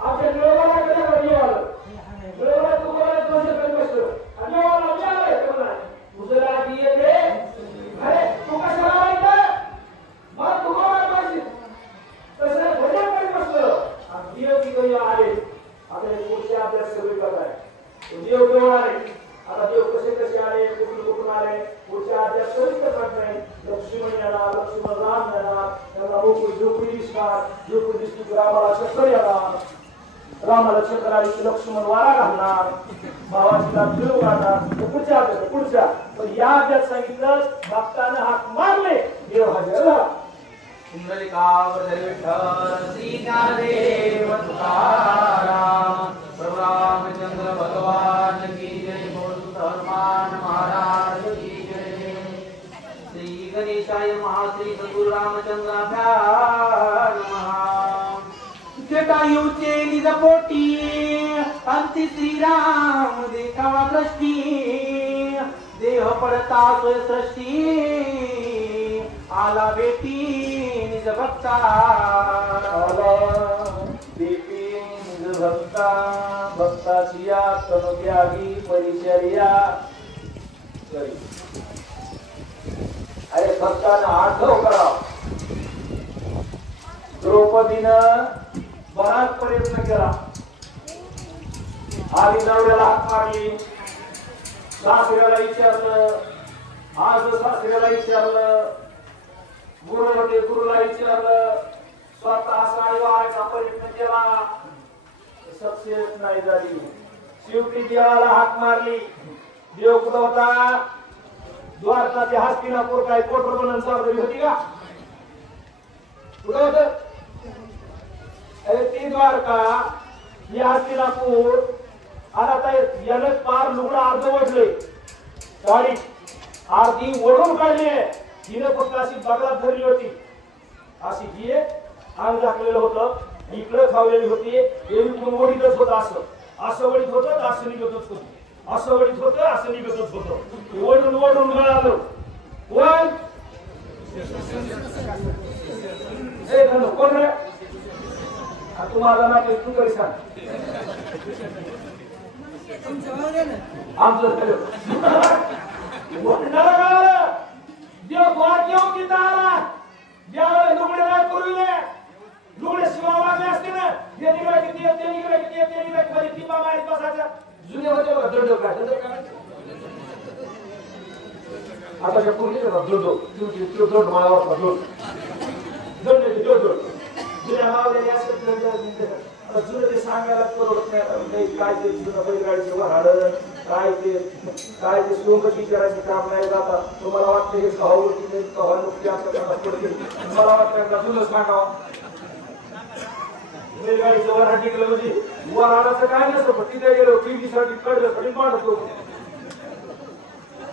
आपल्या मिळवायला गेला का मिळवायला मिळवायला तुम्हाला दोष करी बसतो आणि मिळवायला मिळालंय ते म्हणा तुझं आधी येते अरे तू कशाला आलाय मला तुम्हाला पाहिजे तसं भजन करी बसलं आणि देव की आले आता हे पुढचे अभ्यास सगळे करताय देव केवळ आले आता देव कसे आले कुठून आले पुढच्या अभ्यास सगळी करणार नाही लक्ष्मण येणार लक्ष्मण राम येणार त्यांना झोपडी दिसणार झोपडी दिसली रामाला चक्कर येणार रामाला चक्कर आली की लक्ष्मण वारा घालणार भावाची फिरू घालणार पुढच्या अभ्यास पुढच्या पण या अभ्यास सांगितलं भक्तानं हात मारले देव हजर झाला इंद्रलिकावर विठ्ठल श्री ज्ञानदेव तुकाराम प्रभु रामचंद्र भगवान की जय बोल हनुमान महाराज की जय श्री गणेशाय महाश्री सद्गुरु रामचंद्राभ्यां नमः जटायूचे निज पोटी अंती श्रीराम देखावा दृष्टी देह पडता सोय सृष्टी आला बेटी निज भक्ता आला बेटी निज भक्ता भक्ताची या तनुग्यागी परिचर्या करी अरे भक्तांना आठव करा द्रौपदीनं बराच प्रयत्न केला आधी नवऱ्याला हात मारली सासऱ्याला विचारलं आज सासऱ्याला विचारलं गुरुला विचारलं स्वतः साडी वाहायचा प्रयत्न केला सक्सेस नाही झाली शेवटी देवाला हाक मारली देव कुठं होता द्वारकाचे हस्तिनापूर काय कोटरबंधन सावरली होती का कुठं होत अरे ती द्वारका ही हस्तिनापूर आता यानं पार लुगडं अर्ध ओढले साडी अर्धी ओढून काढली हिने फक्त अशी बगलात धरली होती अशी ही अंग झाकलेलं होतं इकडं खावलेली होती एवढी ओढीतच होत असं वडीत होतं असं निघतच होतं असं वडीत होतं असं निघतच होतं ओढून ओढून गळालं कोण कोण रे तुम्हाला ना तू कधी सांग आमचं देव वाक्यव किती आला ज्यावेळेला लुगडे नाही पुरविले लुगडे शिवा वागले असते ना हे निघाले किती ते निघाले किती ते निघाले मध्ये टिपा मारीत बसायच्या जुने होते बघा दंड काय आता जे पूर्वी दंड मला वाटला दंड जुन्या मावलेले असते जुनं ते सांगायला परवडत नाही काय ते जुनं बैलगाडीचे वराड काय ते सोंगटी करायचे काम नाही जाता तुम्हाला वाटतं हे कहावं की नाही कहावं नुकती असं करता पडते मला वाटतं का जुनं सांगावं बैलगाडीचं वराड टिकलं म्हणजे वराडाचं काय नसतं पण तिथे गेलो टीव्हीसाठी कळलं तरी मांडतो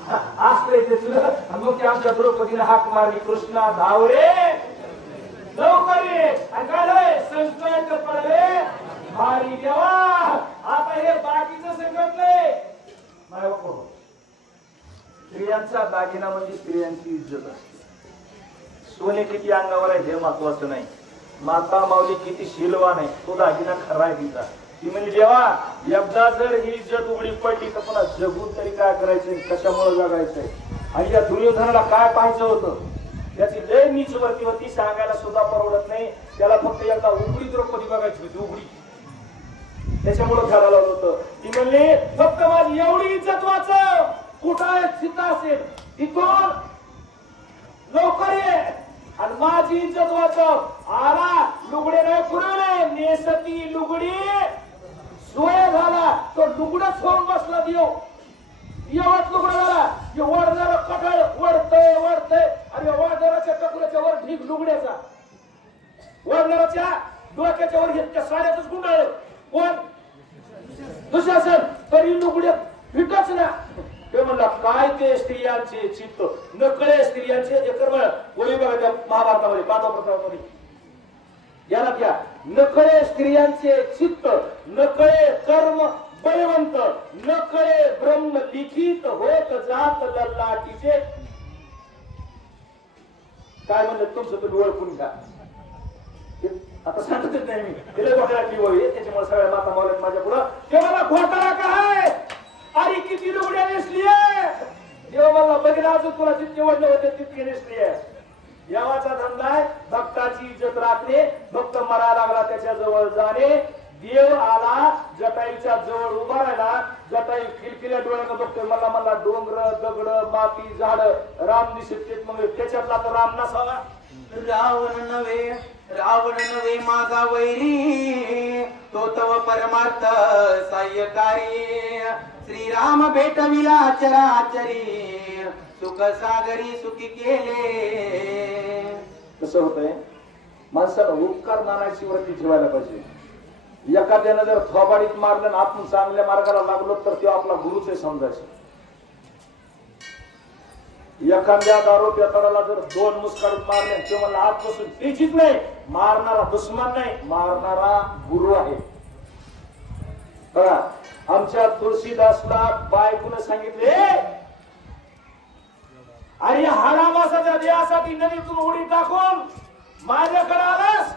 असते ते तुला मग ते आमच्या द्रौपदीने हाक मारली कृष्णा धावरे लवकर ये आणि काय संकट पडले भारी देवा आता हे बाकीचं संकट नाही स्त्रियांचा दागिना म्हणजे स्त्रियांची इज्जत असते सोने किती अंगावर आहे हे महत्वाचं नाही माता माऊली किती शीलवान आहे तो दागिना खरा आहे तिचा ती म्हणजे देवा एकदा जर ही इज्जत उघडी पडली तर पुन्हा जगून तरी काय करायचंय कशामुळे जगायचंय आणि या दुर्योधनाला काय पाहायचं होतं त्याची लय नीच वरती होती सांगायला सुद्धा परवडत नाही त्याला फक्त एकदा उघडी द्रौपदी बघायची होती उघडी त्याच्यामुळे घाला लावलं होतं ती म्हणली फक्त माझी एवढी इज्जत वाचव कुठं सीता असेल तिथून लवकर ये आणि माझी इज्जत वाचव आला लुगडे नाही पुरवले नेसती लुगडी सोय झाला तो लुगडच होऊन बसला देव एवढाच लुगडा झाला की वडणारा कठाळ वडतय आणि वडणाराच्या टकुऱ्याच्या वर ढीक लुगड्याचा वडणाराच्या डोक्याच्या वर घेतल्या साड्यातच गुंडाळ कोण दुशासन तरी लुगड्यात फिटच ना ते म्हणला काय ते स्त्रियांचे चित्त नकळे स्त्रियांचे गोळी बघा महाभारतामध्ये पांडव प्रतापामध्ये याला घ्या नकळे स्त्रियांचे चित्त नकळे कर्म बळवंत नकळे ब्रह्म लिखित होत जात ललाटीचे काय म्हणलं तुमचं तुम्ही ओळखून घ्या आता सांगतच नाही मी तिला डोक्याला ती वळी त्याच्यामुळे सगळ्या माता मावल्यात माझ्या पुढं ते मला घोटाळा काय अरे किती लुगड्या नेसलीये देव मला बघितलं अजून तुला जितके वडले होते तितके नेसलीये देवाचा धंदा आहे भक्ताची इज्जत राखणे भक्त मरा लागला त्याच्या जवळ जाणे देव आला जटायूच्या जवळ उभा राहिला जटायू खिलखिल्या डोळ्यानं बघतोय मला डोंगर दगड माती झाड राम दिसत मग त्याच्यातला तर राम नसावा रावण नवे माझा वैरी तो तव परमार्थ साह्यकारी श्रीराम भेटविला चराचरी सुख सागरी सुखी केले. कसं होतंय माणसाला उपकार मानायची वृत्ती ठेवायला पाहिजे. एखाद्यानं जर थोबाडीत मारलं आपण चांगल्या मार्गाला लागलो तर तो आपला गुरुच आहे समजायचं. एखाद्या दारू पेताडाला जर 2 मुस्काडून मारले ते म्हणलं आजपासून त्याचीच नाही मारणारा दुश्मन नाही मारणारा गुरु आहे. बघा आमच्या तुळशीदासला बायकोने सांगितले अरे हरामासाच्या देहासाठी नदीतून उडी टाकून माझ्याकडे आलास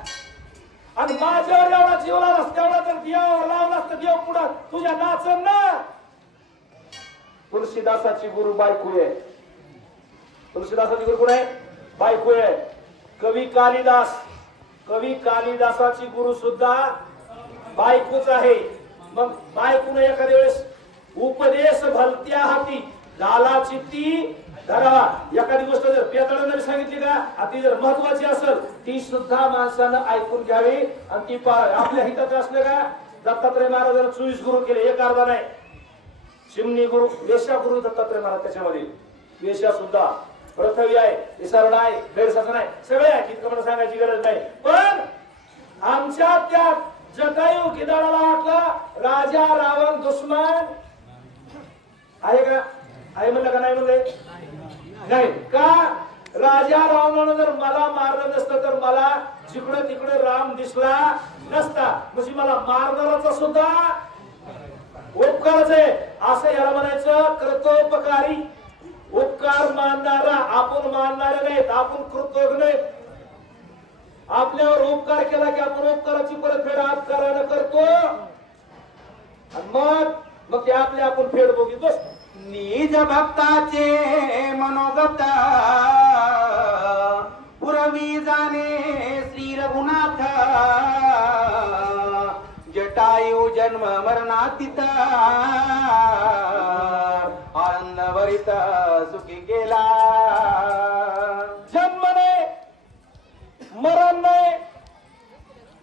आणि माझ्यावर एवढा जीव लावलास तेवढा जर देवावर लावलास तर देव पुढे तुझ्या नाचन ना. तुळशीदासाची गुरु बायको आहे. तुळशीदासाची गुरु कोण आहे बायको आहे. कवी कालिदासाची गुरु सुद्धा बायकोच आहे. मग बायकोने एखाद्या वेळेस उपदेश भलत्या हाती झाला चित्ती धरावा एखादी गोष्ट जर पेताळाने सांगितली का ती जर महत्वाची असेल ती सुद्धा माणसानं ऐकून घ्यावी आणि ती आपल्या हितात असलं का दत्तात्रय महाराजांना 24 गुरु केले एक अर्धा नाही. चिमणी गुरु वेशा गुरु दत्तात्रय महाराज त्याच्यामध्ये वेशा सुद्धा पृथ्वी आहे विसरण आहे गैरशासन आहे सगळे आहे तितकं मला सांगायची गरज नाही. पण आमच्या त्या जटायू गिधाडाला वाटलं राजा रावण दुश्मन आहे का आहे म्हणलं का नाही म्हणले नाही का राजा रावणानं जर मला मारलं नसतं तर मला जिकडं तिकडे राम दिसला नसता म्हणजे मला मारणाराचा सुद्धा उपकारच आहे असं याला म्हणायचं कर्तोपकारी. उपकार मानणारा आपण मानणारे नाहीत आपण कृतज्ञ नाहीत. आपल्यावर उपकार केला की आपण उपकाराची परतफेड अपकारानं करतो आणि मग ते आपल्या आपण फेड बघितो. निज भक्ताचे मनोगत पुरवी जाणे श्री रघुनाथ जटायू जन्म मरणातीत आनंदभरित सुखी गेला. जन्म नाही मरण नाही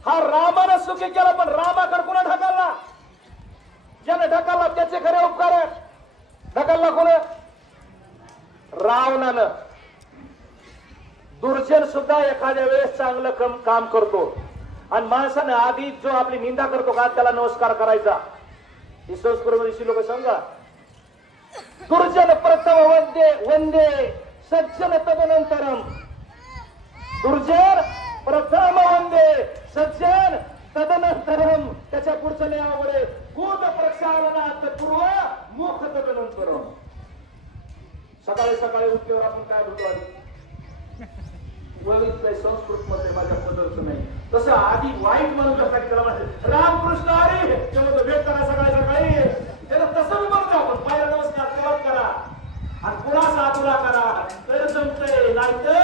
हा रामानं सुखी केला पण रामाकडे कुणा ढकलला ज्याने ढकलला त्याचे खरे उपकार आहेत. ढकलला कोण रावणानं. दुर्जन सुद्धा एखाद्या वेळेस चांगलं काम करतो आणि माणसानं आधी जो आपली निंदा करतो का त्याला नमस्कार करायचा. ही संस्कृती लोक सांगा दुर्जन प्रथम वंदे सज्जन तदनंतरम. दुर्जन प्रथम वंदे सज्जन तदनंतरम. त्याच्या पुढचं नाही आवडे कूट प्रक्षालनात पूर्व मुख तदनंतरम. सकाळी सकाळी उठल्यावर आपण काय होतो आधी वळीत संस्कृत मध्ये माझ्या पदार्थ नाही तसं आधी वाईट म्हणून त्याला म्हणते रामकृष्ण अरे तेव्हा भेट करा सकाळी सकाळी त्याला तसं म्हणतो आपण पहिला नमस्कार तेव्हाच करा आणि पुन्हा साधुला करा तर जमतंय नाहीतर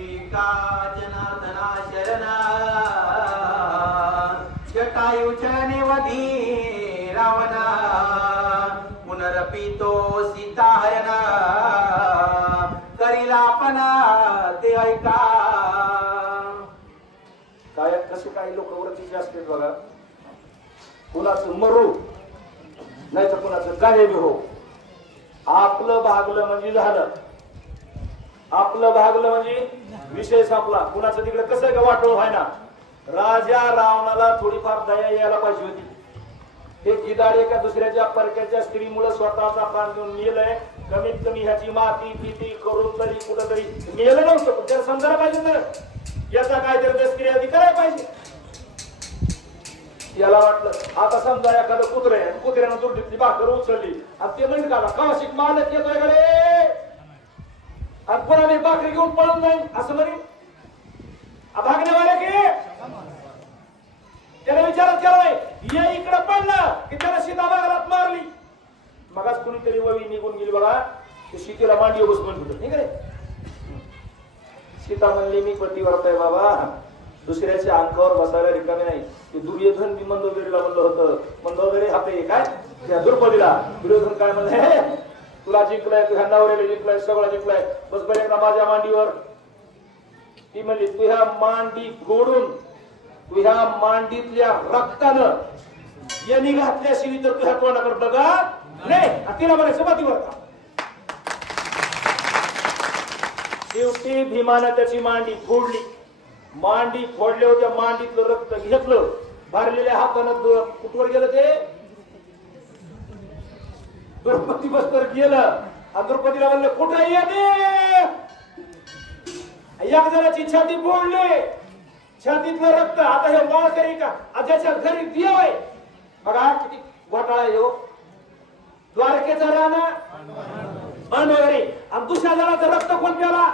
एका जनार्दना शरणा जटायू चरणेवधी रावणा पुनरपितो सीता हरणा करीला आपणा ते ऐका. काय कसे काही लोक वरतीचे असतात बघा कुणाचं मरू नाही तर कुणाचं काय बी हो. आपलं भागलं म्हणजे झालं आपलं भागलं म्हणजे विषय संपला. कुणाचं तिकडे कसं का वाटोळ व्हायना. राजा रावणाला थोडीफार दया यायला पाहिजे होती. हे गिधाड एका दुसऱ्याच्या परक्याच्या स्त्रीमुळे स्वतःचा प्राण घेऊन मेलंय. कमीत कमी ह्याची माती पिती करून तरी कुठंतरी मेलं नव्हतं पण त्याला समजायला पाहिजे ना याचा काहीतरी स्त्री आधी करायला पाहिजे. याला वाटलं आता समजा एखादं कुत्रे कुत्र्यानं दुर्डीतली भाकर उचलली आणि ते म्हणजे का कवाशिक मालक येतोय कडे आणि पुन्हा मी भाकरी घेऊन पळून जाईन असं म्हणे भागण्यावाले की तरी ववी निघून गेली बघा. ते सीतेला मांडीवर बसवून ठेवलं नाही का रे. सीता म्हणली मी पतिव्रता आहे बाबा, दुसऱ्याच्या अंगावर बसायला रिकामे नाही. ते दुर्योधन मी मंदोदरीला म्हणलं होतं, मंदोदरी आपले काय त्या द्रौपदीला दुर्योधन काय म्हणले, तुला जिंकलाय, तुझ्या नवऱ्याला जिंकलाय, सगळं जिंकलाय, बस बरे एकदा माझ्या मांडीवर. ती म्हणली तुझ्या मांडी फोडून तुझ्या मांडीतल्या रक्तानं यांनी घातल्याशिवाय तर तुझ्या तोंडाकडे बघा नाही. तिला म्हणायचं पतिव्रता. शेवटी भीमानं त्याची मांडी फोडली. मांडी फोडल्या होत्या, मांडीतलं रक्त घेतलं, भरलेल्या हातानं कुठवर गेलं ते द्रौपदी बसवर गेलं. द्रौपदीला म्हणलं कुठं येते. एक जणाची छाती फोडली, छातीतलं रक्त. आता हे माळकरी का आज्याच्या घरी देव आहे बघा, किती घोटाळा येऊ. द्वारकेचा राणा वगैरे आणि दुःशासनाचं रक्त कोण प्याला,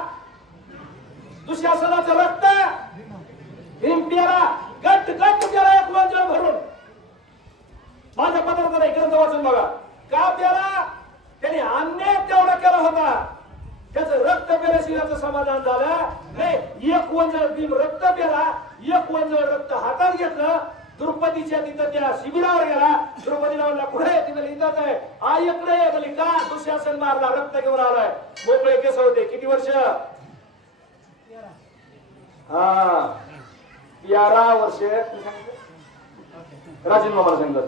दुःशासनाचं रक्त भीम प्याला, गट गट प्याला एक वंजळ भरून. माझ्या पत्रात नाही, ग्रंथ वाचून बघा. का प्याला, त्याने अन्याय तेवढा केला होता, त्याचं रक्त प्याल्याशिवाय समाधान झालं नाही. एक वंजळ भीम रक्त प्याला, एक वंजळ रक्त हातात घेतलं, द्रौपदीच्या तिथं त्या शिबिरावर गेला. द्रौपदीला म्हणला कुठे, ती म्हणली इथंच आहे. इकडे म्हणली का, दुःशासन मारला, रक्त घेऊन आलाय. मोकळे केस होते. किती वर्ष, 11 वर्ष. राजन मामाला सांगितलं.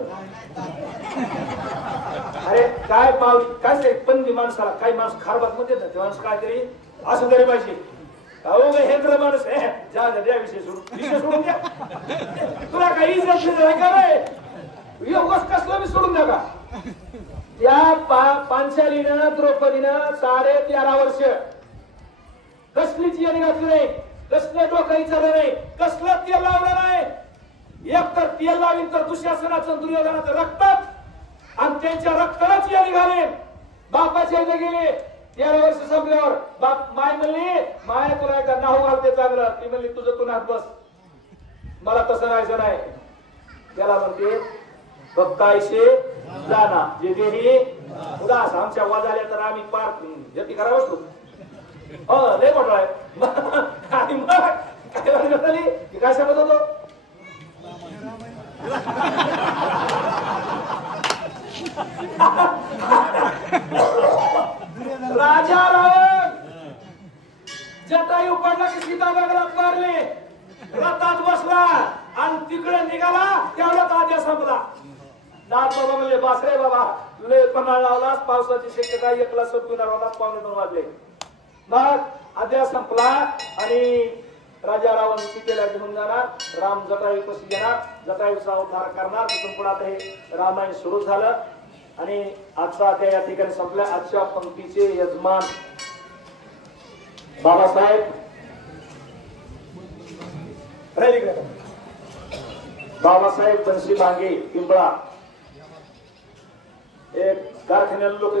अरे काय पावली काय पण माणसाला काही माणूस खारबात मध्ये ना, ते माणूस काय तरी असं तरी पाहिजे. अहो हे तर माणूस जा द्या विषय सोडून द्या. तुला काही इज्जत नाही का रे, कसलं मी सोडून द्या का. त्या पांचालीनं द्रौपदीनं 13.5 वर्ष कसलीच येणी घातली नाही, कसलं डोकं विचारलं नाही, कसलं तेल लावलं नाही. एक तर तेल लावीन तर दुःशासनाचं दुर्योधनाचं रक्तात, आणि त्यांच्या रक्तालाच येणी घालेन. बापाच्या इथे गेले 13 वर्ष संपल्यावर बाप माय म्हणली, माय तुला एकदा नाहू घालते चांगलं. ती म्हणली तुझं तू नात बस, मला तसं राहायचं नाही. त्याला म्हणते भक्तायशे जाना जे देही उदास. आमच्या वाजाल्या तर आम्ही पार जती करावंच होतो. लय मोठा आहे. आणि मग काय सांगत होतो, राजा रावण जटायू पडला की सीता नगरात मारले, रथात बसला आणि तिकडे निघाला. तेवढ्यात आद्या संपला. नाथ बाबा म्हणले बास रे बाबा, लय पन्हाळ लावला, पावसाची शक्यता, एकला संपणार होता. 2:15 वाजले. मग आद्या संपला आणि राजा रावण सीतेला घेऊन जाणार. राम जटायू कशी घेणार, जटायूचा उद्धार करणार. तिथून पुढे आता हे रामायण सुरू झालं आणि आजचा अध्याय या ठिकाणी संपला. आजच्या पंक्तीचे यजमान बाबासाहेब बनशी भांगे पिंपळा. एक कारखान्याला लोक